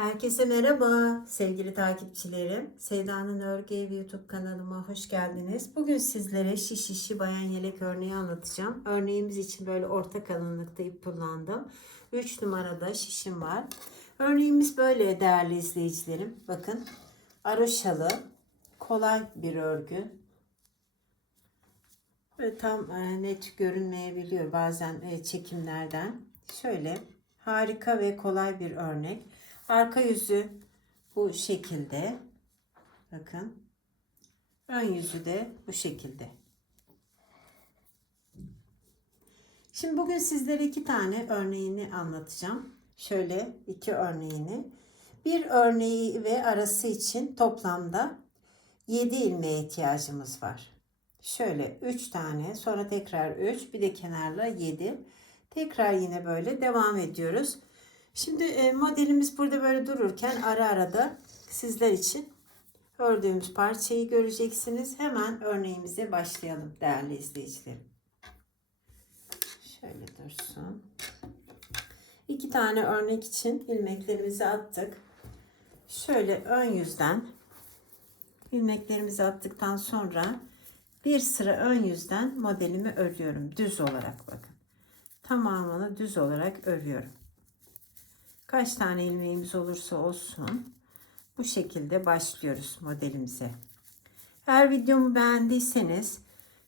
Herkese merhaba sevgili takipçilerim. Sevda'nın Örgü Evi YouTube kanalıma hoş geldiniz. Bugün sizlere şiş şişi bayan yelek örneği anlatacağım. Örneğimiz için böyle orta kalınlıkta ip kullandım. 3 numarada şişim var. Örneğimiz böyle değerli izleyicilerim. Bakın aroşalı kolay bir örgü. Böyle tam e, net görünmeyebiliyor bazen e, çekimlerden. Şöyle harika ve kolay bir örnek. Arka yüzü bu şekilde. Bakın. Ön yüzü de bu şekilde. Şimdi bugün sizlere iki tane örneğini anlatacağım. Şöyle iki örneğini. Bir örneği ve arası için toplamda 7 ilmeğe ihtiyacımız var. Şöyle 3 tane sonra tekrar 3 bir de kenarla 7. Tekrar yine böyle devam ediyoruz. Şimdi e, modelimiz burada böyle dururken ara ara da sizler için ördüğümüz parçayı göreceksiniz. Hemen örneğimize başlayalım değerli izleyicilerim. Şöyle dursun. İki tane örnek için ilmeklerimizi attık. Şöyle ön yüzden ilmeklerimizi attıktan sonra bir sıra ön yüzden modelimi örüyorum. Düz olarak bakın. Tamamını düz olarak örüyorum. Kaç tane ilmeğimiz olursa olsun bu şekilde başlıyoruz modelimize. Eğer videomu beğendiyseniz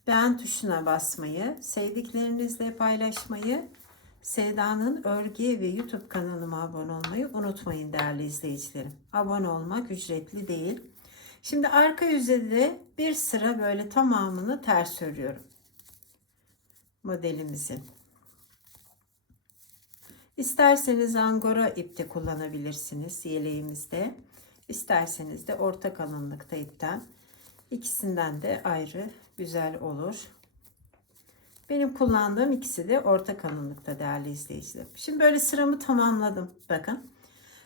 beğen tuşuna basmayı, sevdiklerinizle paylaşmayı, Sevda'nın Örgü ve YouTube kanalıma abone olmayı unutmayın değerli izleyicilerim. Abone olmak ücretli değil. Şimdi arka yüzde de bir sıra böyle tamamını ters örüyorum. Modelimizin. İsterseniz angora ipte kullanabilirsiniz yeleğimizde. İsterseniz de orta kalınlıkta ipten. İkisinden de ayrı güzel olur. Benim kullandığım ikisi de orta kalınlıkta değerli izleyiciler. Şimdi böyle sıramı tamamladım. Bakın.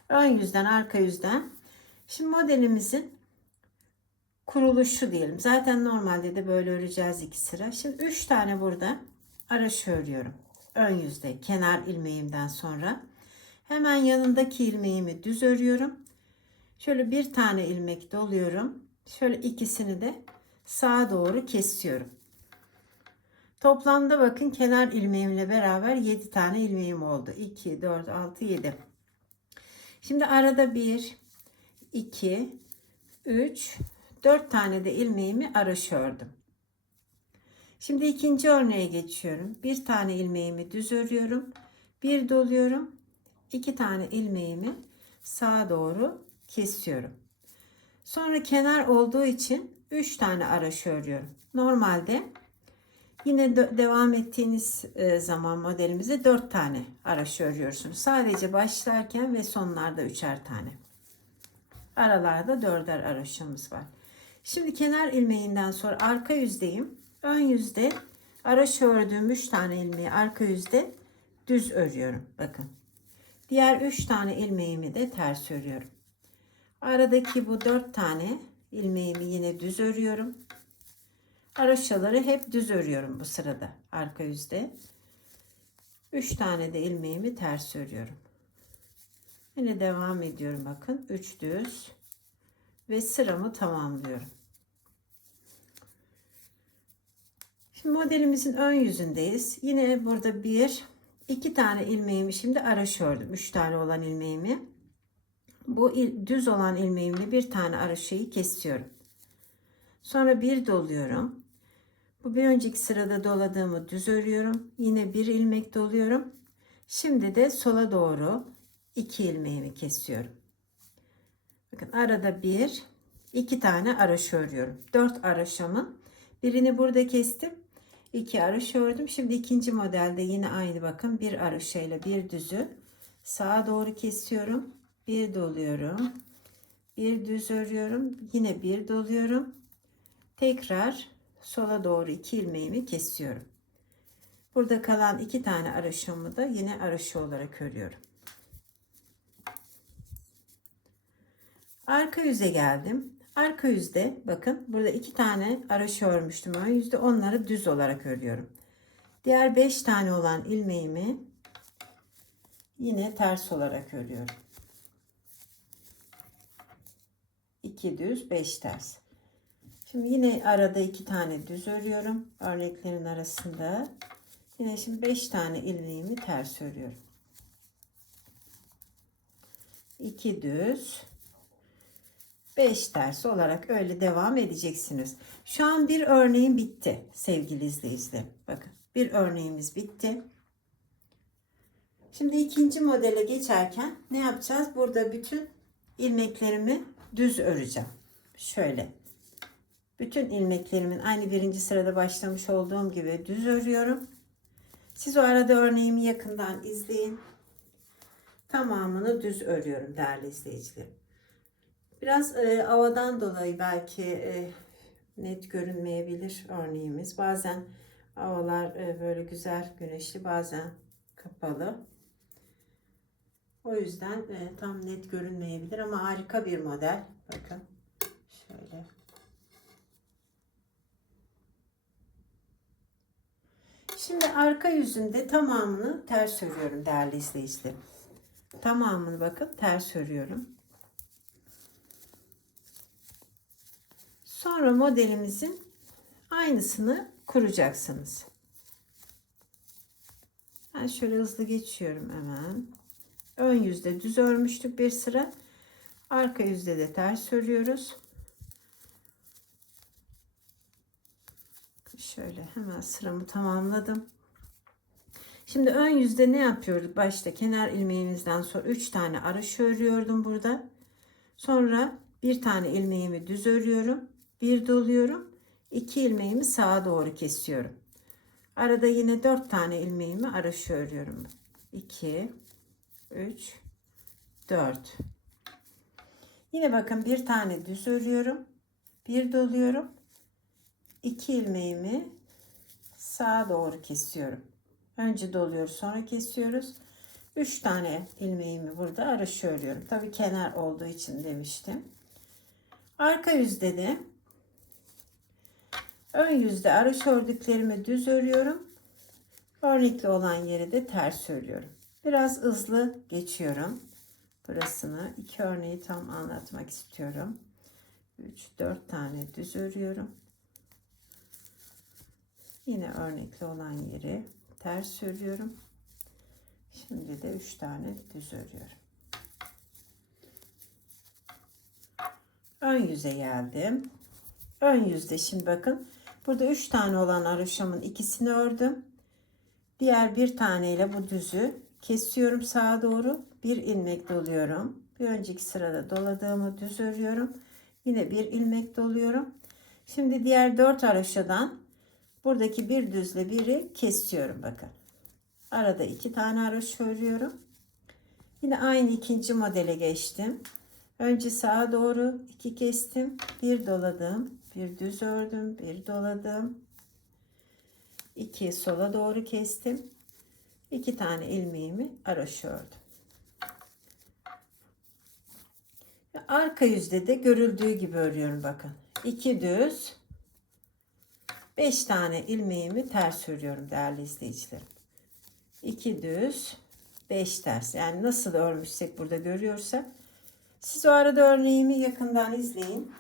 Ön yüzden arka yüzden. Şimdi modelimizin kuruluşu diyelim. Zaten normalde de böyle öreceğiz iki sıra. Şimdi üç tane burada araş örüyorum ön yüzde kenar ilmeğimden sonra hemen yanındaki ilmeğimi düz örüyorum. Şöyle bir tane ilmek doluyorum. Şöyle ikisini de sağa doğru kesiyorum. Toplamda bakın kenar ilmeğimle beraber 7 tane ilmeğim oldu. 2, 4, 6, 7. Şimdi arada 1, 2, 3, 4 tane de ilmeğimi araş ördüm. Şimdi ikinci örneğe geçiyorum. Bir tane ilmeğimi düz örüyorum. Bir doluyorum. iki tane ilmeğimi sağa doğru kesiyorum. Sonra kenar olduğu için 3 tane araş örüyorum. Normalde yine devam ettiğiniz e, zaman modelimize 4 tane araş örüyorsunuz. Sadece başlarken ve sonlarda 3'er tane. Aralarda 4'er araşımız var. Şimdi kenar ilmeğinden sonra arka yüzdeyim ön yüzde araş ördüğüm 3 tane ilmeği arka yüzde düz örüyorum. Bakın. Diğer 3 tane ilmeğimi de ters örüyorum. Aradaki bu 4 tane ilmeğimi yine düz örüyorum. Araşaları hep düz örüyorum bu sırada arka yüzde. 3 tane de ilmeğimi ters örüyorum. Yine devam ediyorum bakın. 3 düz ve sıramı tamamlıyorum. Şimdi modelimizin ön yüzündeyiz. Yine burada bir, iki tane ilmeğimi şimdi araş ördüm. Üç tane olan ilmeğimi. Bu il, düz olan ilmeğimle bir tane araşayı kesiyorum. Sonra bir doluyorum. Bu bir önceki sırada doladığımı düz örüyorum. Yine bir ilmek doluyorum. Şimdi de sola doğru iki ilmeğimi kesiyorum. Bakın arada bir, iki tane araş örüyorum. Dört araşamın birini burada kestim. 2 araş ördüm. Şimdi ikinci modelde yine aynı bakın bir araşayla bir düzü sağa doğru kesiyorum. Bir doluyorum. Bir düz örüyorum. Yine bir doluyorum. Tekrar sola doğru iki ilmeğimi kesiyorum. Burada kalan iki tane araşımı da yine araşı olarak örüyorum. Arka yüze geldim. Arka yüzde bakın burada iki tane araşı örmüştüm ön yüzde onları düz olarak örüyorum. Diğer beş tane olan ilmeğimi yine ters olarak örüyorum. 2 düz 5 ters. Şimdi yine arada iki tane düz örüyorum. Örneklerin arasında. Yine şimdi 5 tane ilmeğimi ters örüyorum. 2 düz 5 ters olarak öyle devam edeceksiniz. Şu an bir örneğim bitti sevgili izleyiciler. Bakın bir örneğimiz bitti. Şimdi ikinci modele geçerken ne yapacağız? Burada bütün ilmeklerimi düz öreceğim. Şöyle. Bütün ilmeklerimin aynı birinci sırada başlamış olduğum gibi düz örüyorum. Siz o arada örneğimi yakından izleyin. Tamamını düz örüyorum değerli izleyicilerim. Biraz e, havadan dolayı belki e, net görünmeyebilir örneğimiz. Bazen havalar e, böyle güzel güneşli bazen kapalı. O yüzden e, tam net görünmeyebilir ama harika bir model. Bakın şöyle. Şimdi arka yüzünde tamamını ters örüyorum değerli izleyicilerim. Tamamını bakın ters örüyorum. Sonra modelimizin aynısını kuracaksınız. Ben şöyle hızlı geçiyorum hemen. Ön yüzde düz örmüştük bir sıra. Arka yüzde de ters örüyoruz. Şöyle hemen sıramı tamamladım. Şimdi ön yüzde ne yapıyorduk? Başta kenar ilmeğimizden sonra 3 tane araş örüyordum burada. Sonra bir tane ilmeğimi düz örüyorum. Bir doluyorum. 2 ilmeğimi sağa doğru kesiyorum. Arada yine 4 tane ilmeğimi araş örüyorum. 2 3 4 Yine bakın bir tane düz örüyorum. Bir doluyorum. 2 ilmeğimi sağa doğru kesiyorum. Önce doluyoruz sonra kesiyoruz. 3 tane ilmeğimi burada araş örüyorum. Tabi kenar olduğu için demiştim. Arka yüzde de ön yüzde araş ördüklerimi düz örüyorum. Örnekli olan yeri de ters örüyorum. Biraz hızlı geçiyorum. Burasını iki örneği tam anlatmak istiyorum. 3 4 tane düz örüyorum. Yine örnekli olan yeri ters örüyorum. Şimdi de 3 tane düz örüyorum. Ön yüze geldim. Ön yüzde şimdi bakın. Burada 3 tane olan araşamın ikisini ördüm. Diğer bir taneyle bu düzü kesiyorum sağa doğru. Bir ilmek doluyorum. Bir önceki sırada doladığımı düz örüyorum. Yine bir ilmek doluyorum. Şimdi diğer 4 araşadan buradaki bir düzle biri kesiyorum bakın. Arada iki tane araş örüyorum. Yine aynı ikinci modele geçtim. Önce sağa doğru iki kestim. Bir doladım. Bir düz ördüm. Bir doladım. iki sola doğru kestim. iki tane ilmeğimi araş ördüm. Arka yüzde de görüldüğü gibi örüyorum bakın. 2 düz 5 tane ilmeğimi ters örüyorum değerli izleyicilerim. 2 düz 5 ters. Yani nasıl örmüşsek burada görüyorsak siz o arada örneğimi yakından izleyin.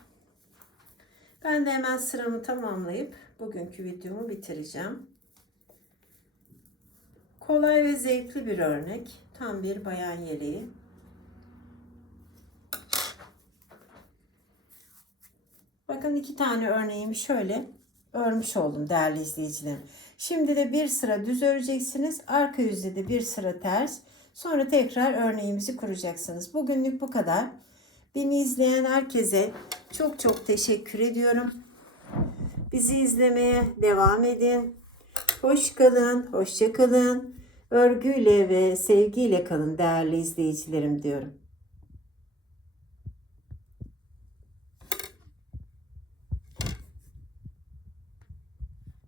Ben de hemen sıramı tamamlayıp bugünkü videomu bitireceğim. Kolay ve zevkli bir örnek. Tam bir bayan yeleği. Bakın iki tane örneğimi şöyle örmüş oldum değerli izleyicilerim. Şimdi de bir sıra düz öreceksiniz. Arka yüzde de bir sıra ters. Sonra tekrar örneğimizi kuracaksınız. Bugünlük bu kadar. Beni izleyen herkese çok çok teşekkür ediyorum. Bizi izlemeye devam edin. Hoş kalın, hoşça kalın. Örgüyle ve sevgiyle kalın değerli izleyicilerim diyorum.